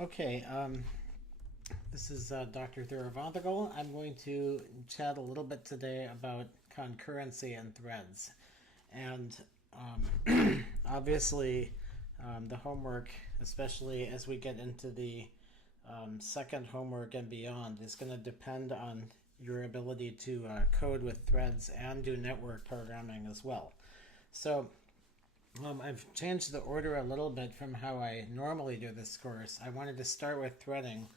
Okay, this is Dr. Theravonthagul. I'm going to chat a little bit today about concurrency and threads. And obviously, the homework, especially as we get into the second homework and beyond, is going to depend on your ability to code with threads and do network programming as well. So I've changed the order a little bit from how I normally do this course. I wanted to start with threading.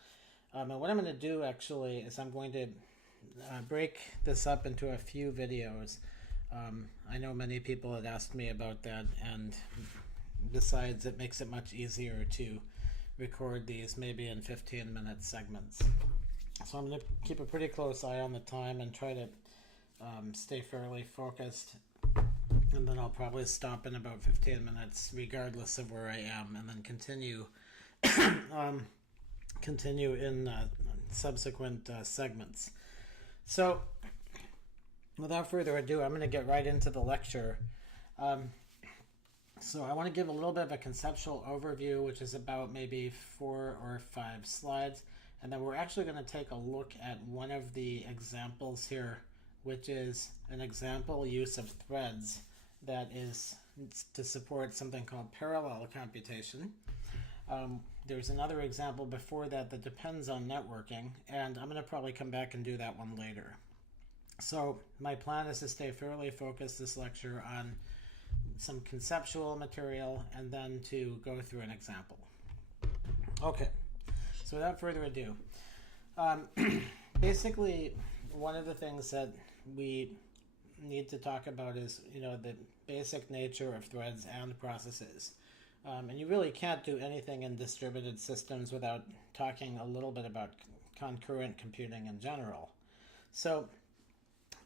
And what I'm going to do actually is I'm going to break this up into a few videos. I know many people had asked me about that, and besides, it makes it much easier to record these maybe in 15-minute segments. So I'm going to keep a pretty close eye on the time and try to stay fairly focused. And then I'll probably stop in about 15 minutes, regardless of where I am, and then continue in subsequent segments. So, without further ado, I'm going to get right into the lecture. So I want to give a little bit of a conceptual overview, which is about maybe 4 or 5 slides, and then we're actually going to take a look at one of the examples here, which is an example use of threads that is to support something called parallel computation. There's another example before that that depends on networking, and I'm going to probably come back and do that one later. So my plan is to stay fairly focused this lecture on some conceptual material and then to go through an example. Okay, so without further ado, basically one of the things that we need to talk about is, the basic nature of threads and processes. And you really can't do anything in distributed systems without talking a little bit about concurrent computing in general. So,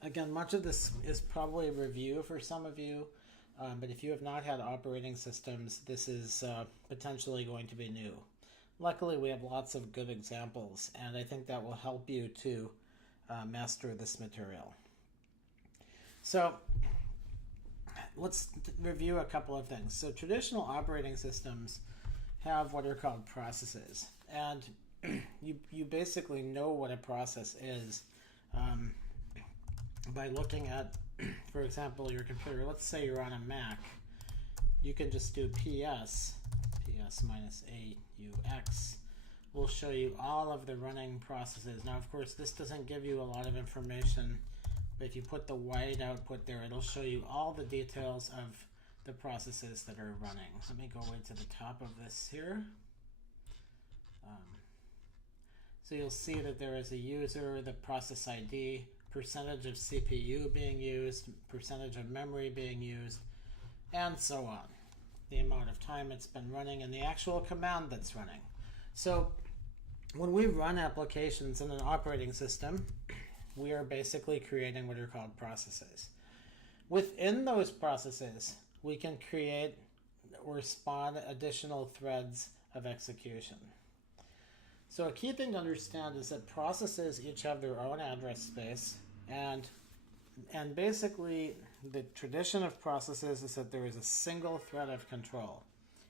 again, much of this is probably a review for some of you, but if you have not had operating systems, this is potentially going to be new. Luckily, we have lots of good examples, and I think that will help you to master this material. So let's review a couple of things. So traditional operating systems have what are called processes. And you basically know what a process is by looking at, for example, your computer. Let's say you're on a Mac. You can just do PS minus AUX will show you all of the running processes. Now, of course, this doesn't give you a lot of information. But if you put the wide output there, it'll show you all the details of the processes that are running. Let me go way to the top of this here. So you'll see that there is a user, the process ID, percentage of CPU being used, percentage of memory being used, and so on. The amount of time it's been running and the actual command that's running. So when we run applications in an operating system, we are basically creating what are called processes. Within those processes, we can create or spawn additional threads of execution. So a key thing to understand is that processes each have their own address space, and basically the tradition of processes is that there is a single thread of control.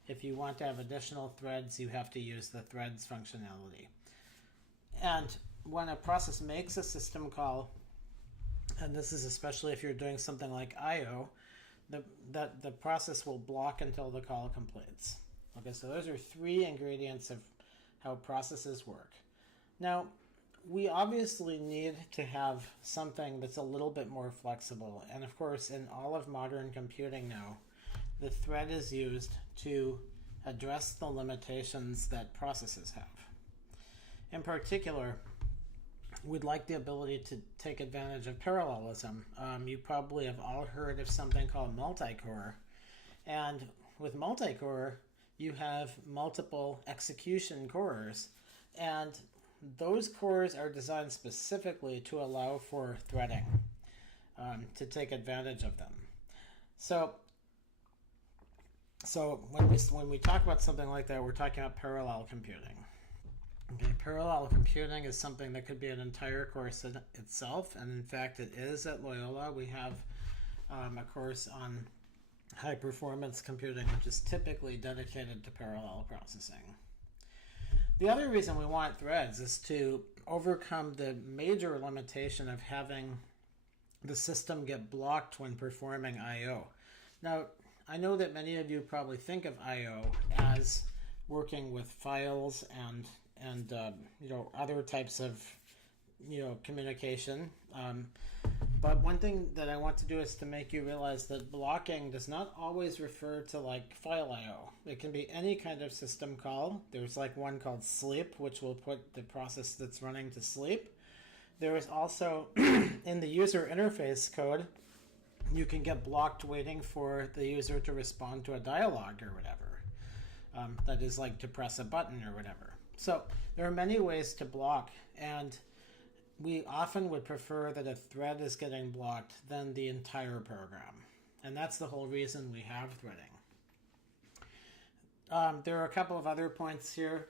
If you want to have additional threads, you have to use the threads functionality. And when a process makes a system call, and this is especially if you're doing something like I/O, the process will block until the call completes. Okay, so those are 3 ingredients of how processes work. Now, we obviously need to have something that's a little bit more flexible, and of course, in all of modern computing now, the thread is used to address the limitations that processes have. In particular, we'd like the ability to take advantage of parallelism. You probably have all heard of something called multi-core. And with multi-core, you have multiple execution cores. And those cores are designed specifically to allow for threading, to take advantage of them. So when we talk about something like that, we're talking about parallel computing. Okay, parallel computing is something that could be an entire course in itself, and in fact it is at Loyola. We have a course on high-performance computing, which is typically dedicated to parallel processing. The other reason we want threads is to overcome the major limitation of having the system get blocked when performing I/O. Now, I know that many of you probably think of I/O as working with files and other types of communication. But one thing that I want to do is to make you realize that blocking does not always refer to like file I/O. It can be any kind of system call. There's like one called sleep, which will put the process that's running to sleep. There is also in the user interface code, you can get blocked waiting for the user to respond to a dialogue or whatever. That is like to press a button or whatever. So there are many ways to block, and we often would prefer that a thread is getting blocked than the entire program. And that's the whole reason we have threading. There are a couple of other points here.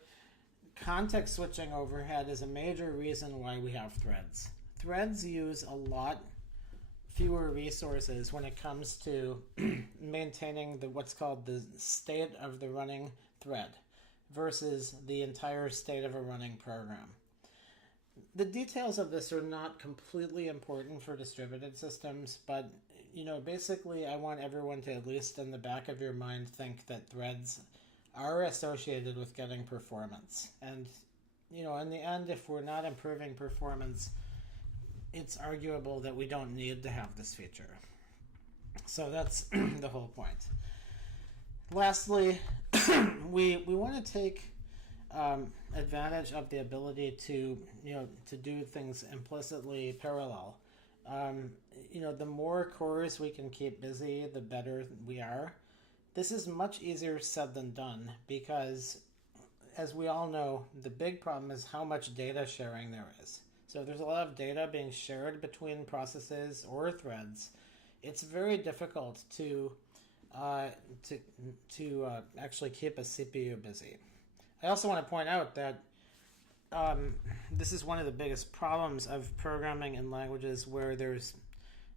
Context switching overhead is a major reason why we have threads. Threads use a lot fewer resources when it comes to maintaining what's called the state of the running thread versus the entire state of a running program. The details of this are not completely important for distributed systems, but basically I want everyone to, at least in the back of your mind, think that threads are associated with getting performance. And in the end, if we're not improving performance, it's arguable that we don't need to have this feature. So that's the whole point. Lastly, we want to take advantage of the ability to do things implicitly parallel. The more cores we can keep busy, the better we are. This is much easier said than done because, as we all know, the big problem is how much data sharing there is. So if there's a lot of data being shared between processes or threads, it's very difficult to actually keep a CPU busy. I also want to point out that this is one of the biggest problems of programming in languages where there's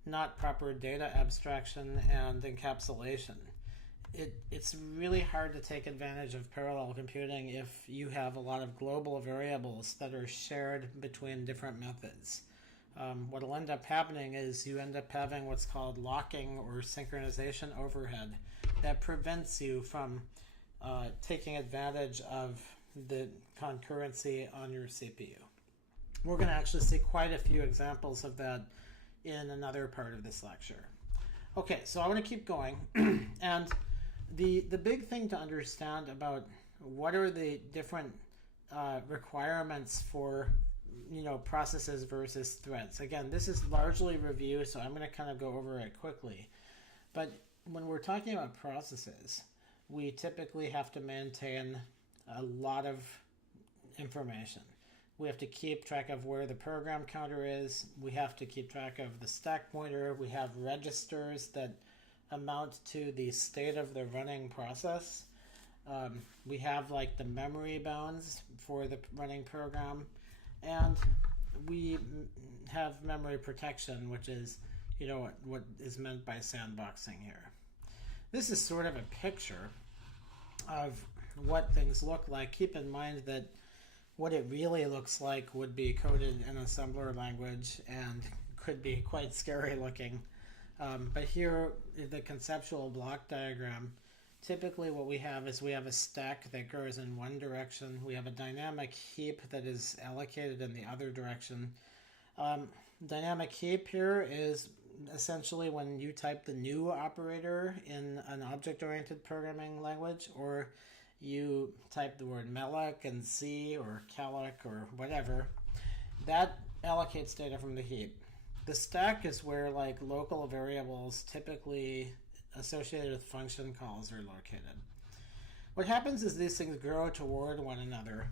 not proper data abstraction and encapsulation. It's really hard to take advantage of parallel computing if you have a lot of global variables that are shared between different methods. What will end up happening is you end up having what's called locking or synchronization overhead that prevents you from taking advantage of the concurrency on your CPU. We're going to actually see quite a few examples of that in another part of this lecture. Okay, so I want to keep going. And the big thing to understand about what are the different requirements for processes versus threads. Again, this is largely review, so I'm going to kind of go over it quickly. But when we're talking about processes, we typically have to maintain a lot of information. We have to keep track of where the program counter is. We have to keep track of the stack pointer. We have registers that amount to the state of the running process. We have like the memory bounds for the running program, and we have memory protection, which is what is meant by sandboxing here. This is sort of a picture of what things look like. Keep in mind that what it really looks like would be coded in assembler language and could be quite scary looking. But here, the conceptual block diagram, typically what we have is we have a stack that goes in one direction. We have a dynamic heap that is allocated in the other direction. Dynamic heap here is essentially when you type the new operator in an object-oriented programming language, or you type the word malloc in C or calloc or whatever, that allocates data from the heap. The stack is where like local variables typically associated with function calls are located. What happens is these things grow toward one another.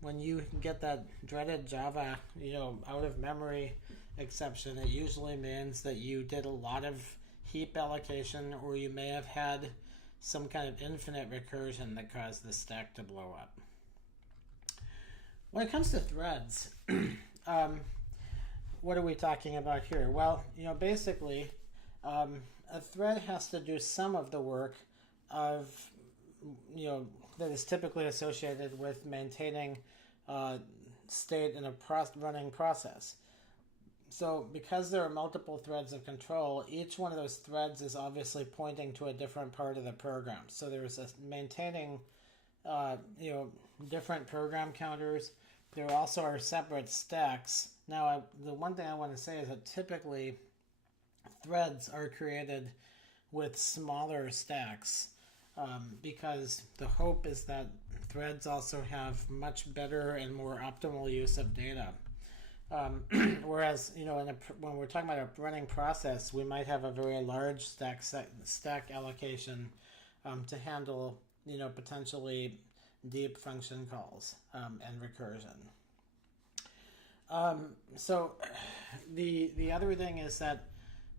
When you get that dreaded Java, out of memory exception, it usually means that you did a lot of heap allocation, or you may have had some kind of infinite recursion that caused the stack to blow up. When it comes to threads, what are we talking about here? Well, basically, a thread has to do some of the work of, that is typically associated with maintaining state in a running process. So because there are multiple threads of control, each one of those threads is obviously pointing to a different part of the program. So there's maintaining different program counters. There also are separate stacks. Now, the one thing I want to say is that typically threads are created with smaller stacks because the hope is that threads also have much better and more optimal use of data. Whereas, when we're talking about a running process, we might have a very large stack allocation to handle, potentially deep function calls and recursion. So the other thing is that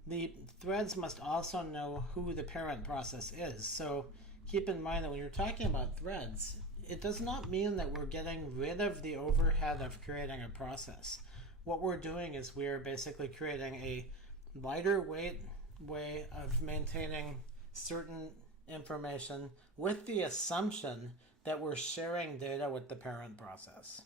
the threads must also know who the parent process is. So keep in mind that when you're talking about threads, it does not mean that we're getting rid of the overhead of creating a process. What we're doing is we're basically creating a lighter weight way of maintaining certain information with the assumption that we're sharing data with the parent process.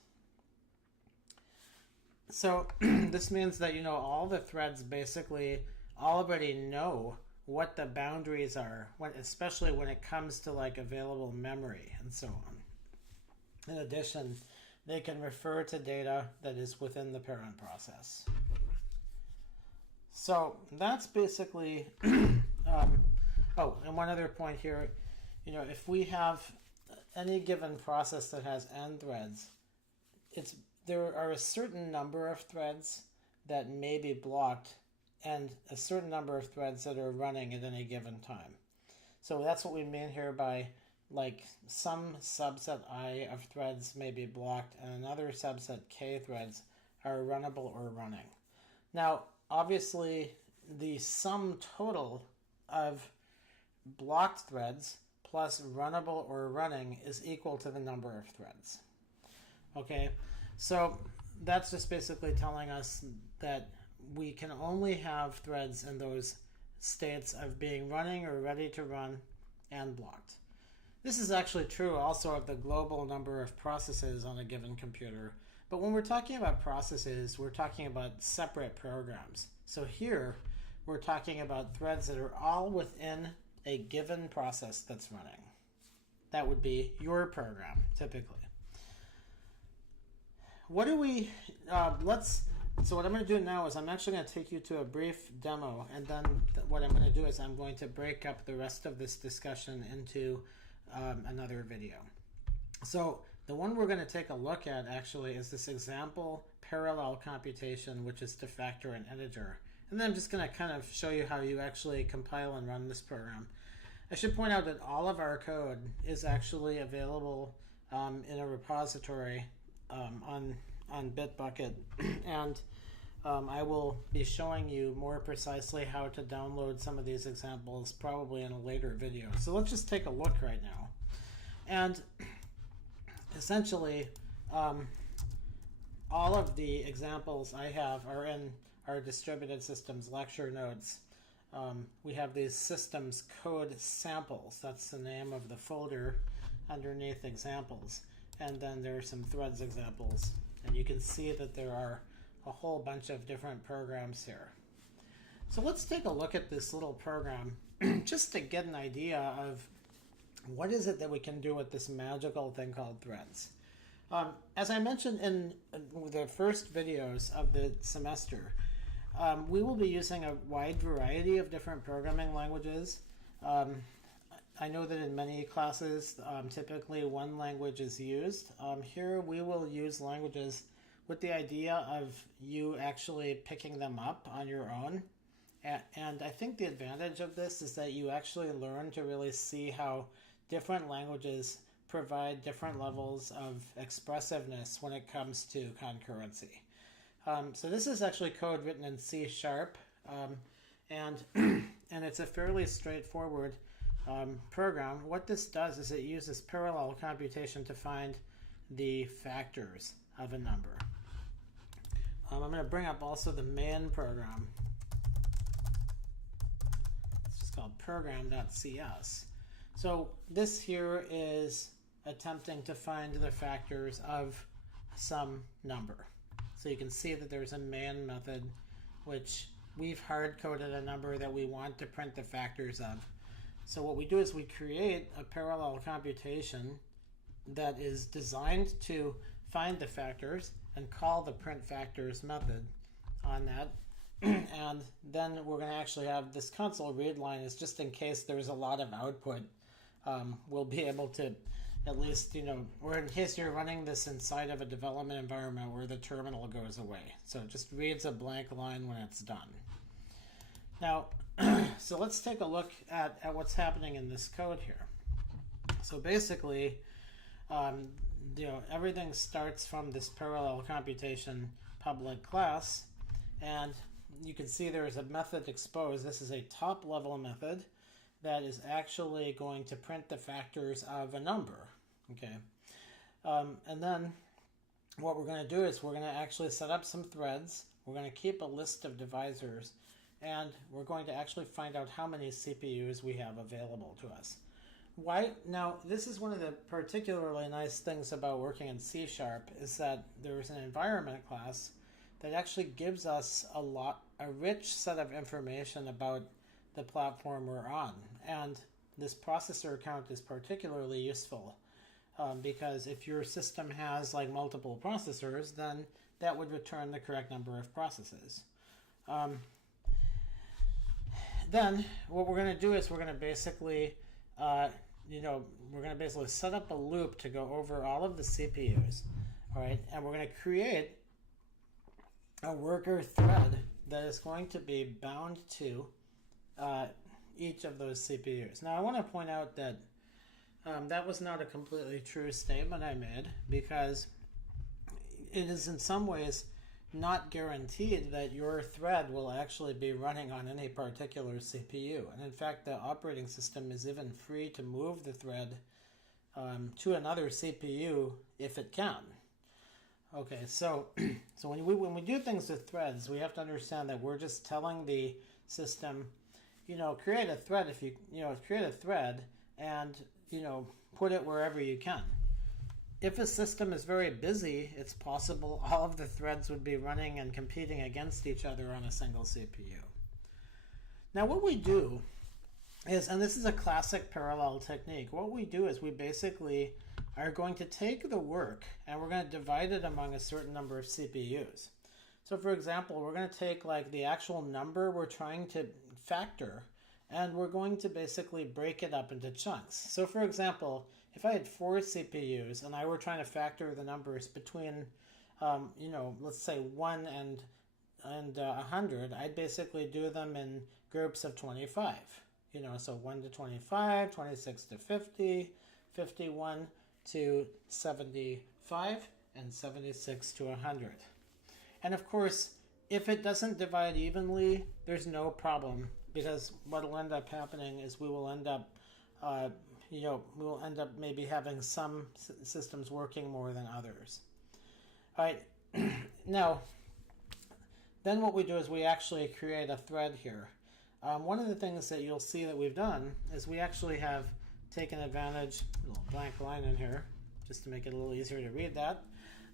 So this means that, all the threads basically already know what the boundaries are, especially when it comes to available memory and so on. In addition, they can refer to data that is within the parent process. So that's basically, and one other point here, if we have any given process that has n threads, there are a certain number of threads that may be blocked and a certain number of threads that are running at any given time. So that's what we mean here by some subset I of threads may be blocked and another subset k threads are runnable or running. Now, obviously, the sum total of blocked threads plus runnable or running is equal to the number of threads. Okay, so that's just basically telling us that we can only have threads in those states of being running or ready to run and blocked. This is actually true also of the global number of processes on a given computer. But when we're talking about processes, we're talking about separate programs. So here, we're talking about threads that are all within a given process that's running. That would be your program, typically. So what I'm going to do now is I'm actually going to take you to a brief demo, and then what I'm going to do is I'm going to break up the rest of this discussion into another video. So the one we're going to take a look at actually is this example parallel computation, which is to factor an integer. And then I'm just going to kind of show you how you actually compile and run this program. I should point out that all of our code is actually available in a repository on Bitbucket, and I will be showing you more precisely how to download some of these examples probably in a later video. So let's just take a look right now. And essentially, all of the examples I have are in our distributed systems lecture notes. We have these systems code samples. That's the name of the folder underneath examples. And then there are some threads examples. And you can see that there are a whole bunch of different programs here. So let's take a look at this little program just to get an idea of what is it that we can do with this magical thing called threads. As I mentioned in the first videos of the semester, we will be using a wide variety of different programming languages. I know that in many classes, typically one language is used. Here we will use languages with the idea of you actually picking them up on your own. And I think the advantage of this is that you actually learn to really see how different languages provide different levels of expressiveness when it comes to concurrency. So this is actually code written in C#, and it's a fairly straightforward program. What this does is it uses parallel computation to find the factors of a number. I'm going to bring up also the main program. It's just called program.cs. So this here is attempting to find the factors of some number. So you can see that there's a main method which we've hard-coded a number that we want to print the factors of. So what we do is we create a parallel computation that is designed to find the factors and call the print factors method on that. And then we're going to actually have this console read line is just in case there's a lot of output. We'll be able to at least, or in case you're running this inside of a development environment where the terminal goes away. So it just reads a blank line when it's done. Now, so let's take a look at what's happening in this code here. So basically, everything starts from this parallel computation public class, and you can see there is a method exposed. This is a top-level method that is actually going to print the factors of a number. Okay, and then what we're going to do is we're going to actually set up some threads. We're going to keep a list of divisors, and we're going to actually find out how many CPUs we have available to us. Why? Now, this is one of the particularly nice things about working in C# is that there's an environment class that actually gives us a rich set of information about the platform we're on. And this processor count is particularly useful because if your system has like multiple processors, then that would return the correct number of processes. Then what we're going to do is we're going to basically set up a loop to go over all of the CPUs, all right? And we're going to create a worker thread that is going to be bound to each of those CPUs. Now, I want to point out that that was not a completely true statement I made, because it is in some ways not guaranteed that your thread will actually be running on any particular CPU. And in fact, the operating system is even free to move the thread to another CPU if it can. Okay, so when we do things with threads, we have to understand that we're just telling the system, create a thread create a thread and put it wherever you can. If a system is very busy, it's possible all of the threads would be running and competing against each other on a single CPU. Now what we do is, and this is a classic parallel technique, what we do is we basically are going to take the work and we're going to divide it among a certain number of CPUs. So for example, we're going to take like the actual number we're trying to factor, and we're going to basically break it up into chunks. So for example, if I had 4 CPUs and I were trying to factor the numbers between, let's say 1 and 100, I'd basically do them in groups of 25. So 1 to 25, 26 to 50, 51 to 75, and 76 to 100. And of course, if it doesn't divide evenly, there's no problem, because what will end up happening is we will end up maybe having some systems working more than others. All right, now, then what we do is we actually create a thread here. One of the things that you'll see that we've done is we actually have taken advantage, a little blank line in here, just to make it a little easier to read that.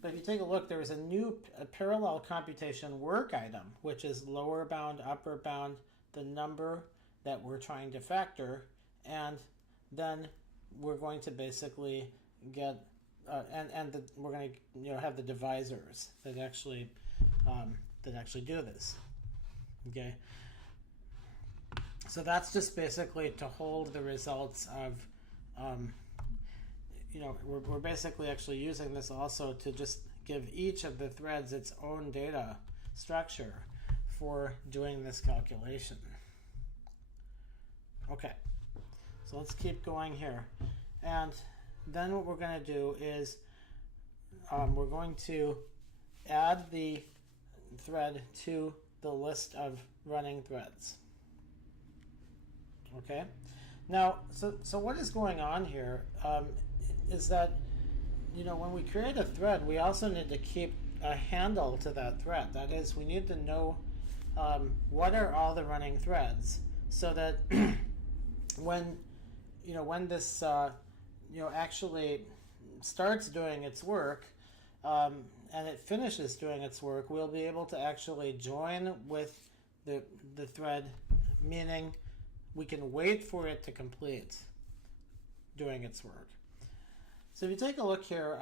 But if you take a look, there is a new parallel computation work item, which is lower bound, upper bound, the number that we're trying to factor, and then we're going to basically get we're going to have the divisors that actually do this. Okay, so that's just basically to hold the results of we're basically actually using this also to just give each of the threads its own data structure for doing this calculation. Okay, so let's keep going here. And then what we're going to do is we're going to add the thread to the list of running threads. Okay, now so what is going on here is that when we create a thread, we also need to keep a handle to that thread. That is, we need to know what are all the running threads, so that when this actually starts doing its work and it finishes doing its work, we'll be able to actually join with the thread, meaning we can wait for it to complete doing its work. So if you take a look here,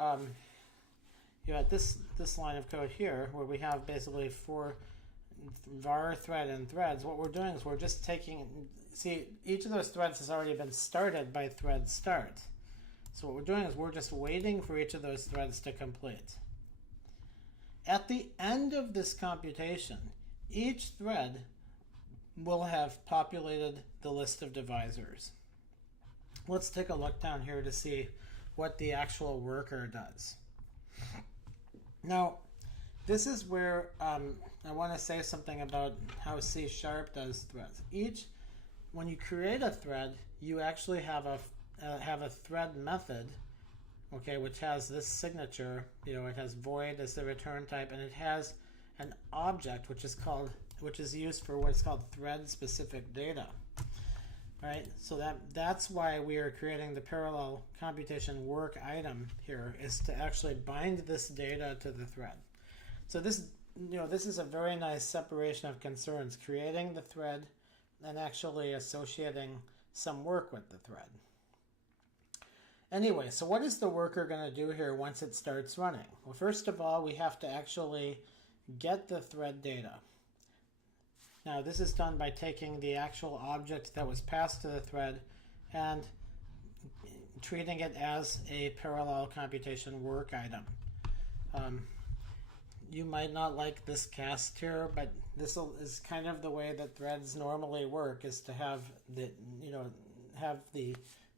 at this line of code here, where we have basically 4 var thread and threads, what we're doing is we're just taking, see, each of those threads has already been started by thread start. So what we're doing is we're just waiting for each of those threads to complete. At the end of this computation, each thread will have populated the list of divisors. Let's take a look down here to see what the actual worker does. Now, this is where I want to say something about how C# does threads. When you create a thread, you actually have a thread method, okay, which has this signature. It has void as the return type, and it has an object which is used for what's called thread-specific data. Right, so that's why we are creating the parallel computation work item here, is to actually bind this data to the thread. So this is a very nice separation of concerns, creating the thread and actually associating some work with the thread. Anyway, so what is the worker going to do here once it starts running? Well, first of all, we have to actually get the thread data. Now, this is done by taking the actual object that was passed to the thread and treating it as a parallel computation work item. You might not like this cast here, but this is kind of the way that threads normally work, is to have the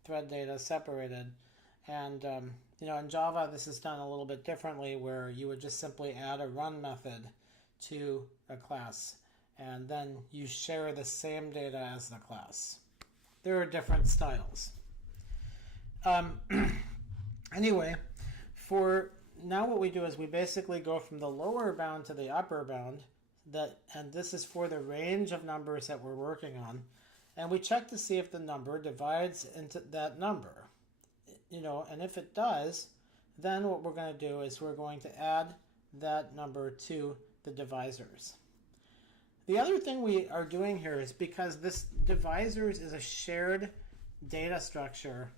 thread data separated. And in Java, this is done a little bit differently, where you would just simply add a run method to a class, and then you share the same data as the class. There are different styles. Anyway, for now what we do is we basically go from the lower bound to the upper bound, and this is for the range of numbers that we're working on, and we check to see if the number divides into that number. And if it does, then what we're going to do is we're going to add that number to the divisors. The other thing we are doing here is, because this divisors is a shared data structure,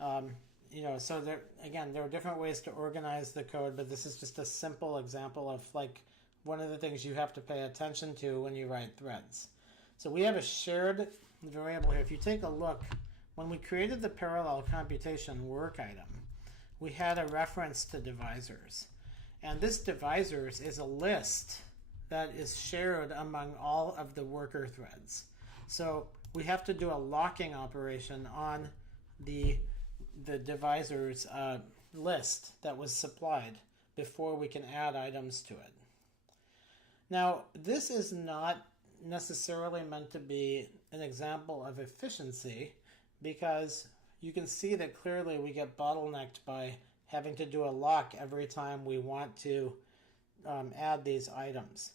so there are different ways to organize the code, but this is just a simple example of one of the things you have to pay attention to when you write threads. So we have a shared variable here. If you take a look, when we created the parallel computation work item, we had a reference to divisors. And this divisors is a list that is shared among all of the worker threads. So we have to do a locking operation on the divisors list that was supplied before we can add items to it. Now, this is not necessarily meant to be an example of efficiency, because you can see that clearly we get bottlenecked by having to do a lock every time we want to add these items.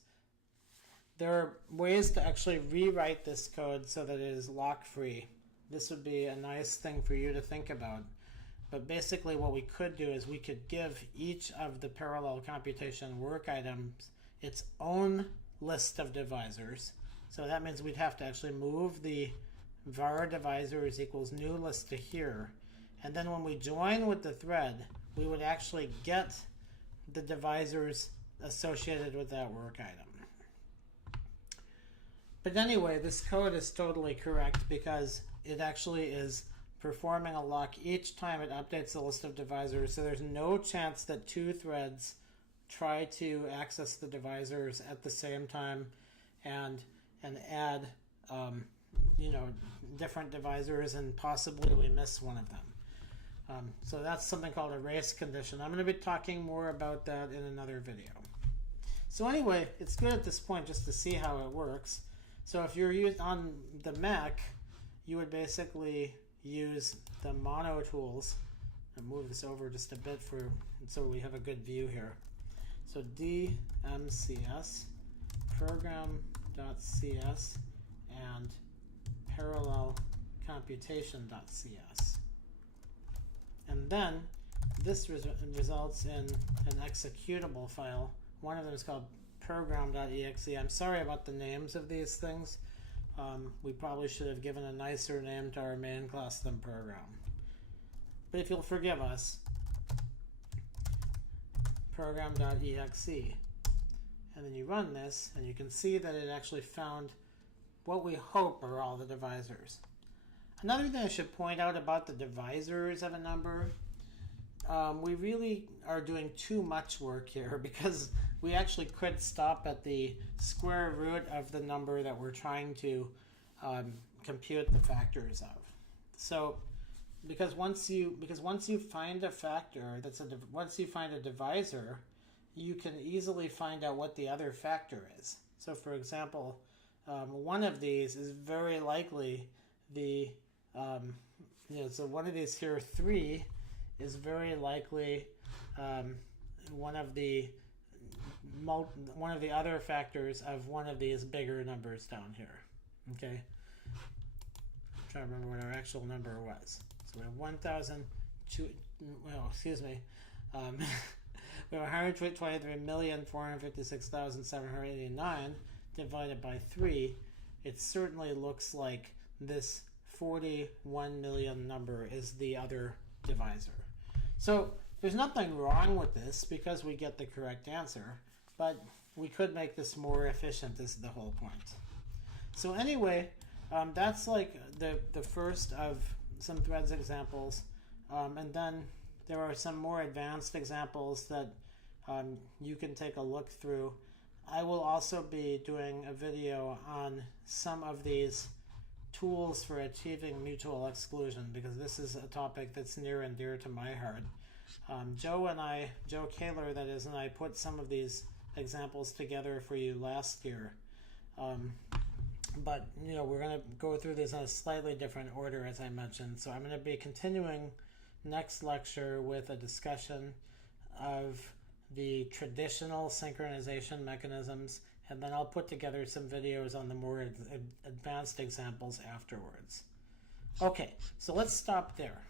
There are ways to actually rewrite this code so that it is lock-free. This would be a nice thing for you to think about. But basically what we could do is we could give each of the parallel computation work items its own list of divisors. So that means we'd have to actually move the var divisors equals new list to here. And then when we join with the thread, we would actually get the divisors associated with that work item. But anyway, this code is totally correct, because it actually is performing a lock each time it updates the list of divisors, so there's no chance that 2 threads try to access the divisors at the same time and add different divisors, and possibly we miss one of them. So that's something called a race condition. I'm going to be talking more about that in another video. So anyway, it's good at this point just to see how it works. So if you're on the Mac, you would basically use the mono tools. I'll move this over just a bit so we have a good view here. So DMCS, program.cs, and parallel computation.cs. And then this results in an executable file. One of them is called program.exe. I'm sorry about the names of these things. We probably should have given a nicer name to our main class than program. But if you'll forgive us, program.exe. And then you run this, and you can see that it actually found what we hope are all the divisors. Another thing I should point out about the divisors of a number, we really are doing too much work here because we actually could stop at the square root of the number that we're trying to compute the factors of. So, because once you find a factor once you find a divisor, you can easily find out what the other factor is. So, for example, one of these is very likely the so one of these here, 3, is very likely one of the other factors of one of these bigger numbers down here. Okay, I'm trying to remember what our actual number was. So we have 1,002. Well, excuse me. We have 123,456,789 divided by 3. It certainly looks like this 41 million number is the other divisor. So there's nothing wrong with this because we get the correct answer, but we could make this more efficient. This is the whole point. So anyway, that's like the first of some threads examples, and then there are some more advanced examples that you can take a look through. I will also be doing a video on some of these tools for achieving mutual exclusion because this is a topic that's near and dear to my heart. Joe Kaler, that is, and I put some of these examples together for you last year. But we're going to go through this in a slightly different order, as I mentioned. So I'm going to be continuing next lecture with a discussion of the traditional synchronization mechanisms, and then I'll put together some videos on the more advanced examples afterwards. Okay, so let's stop there.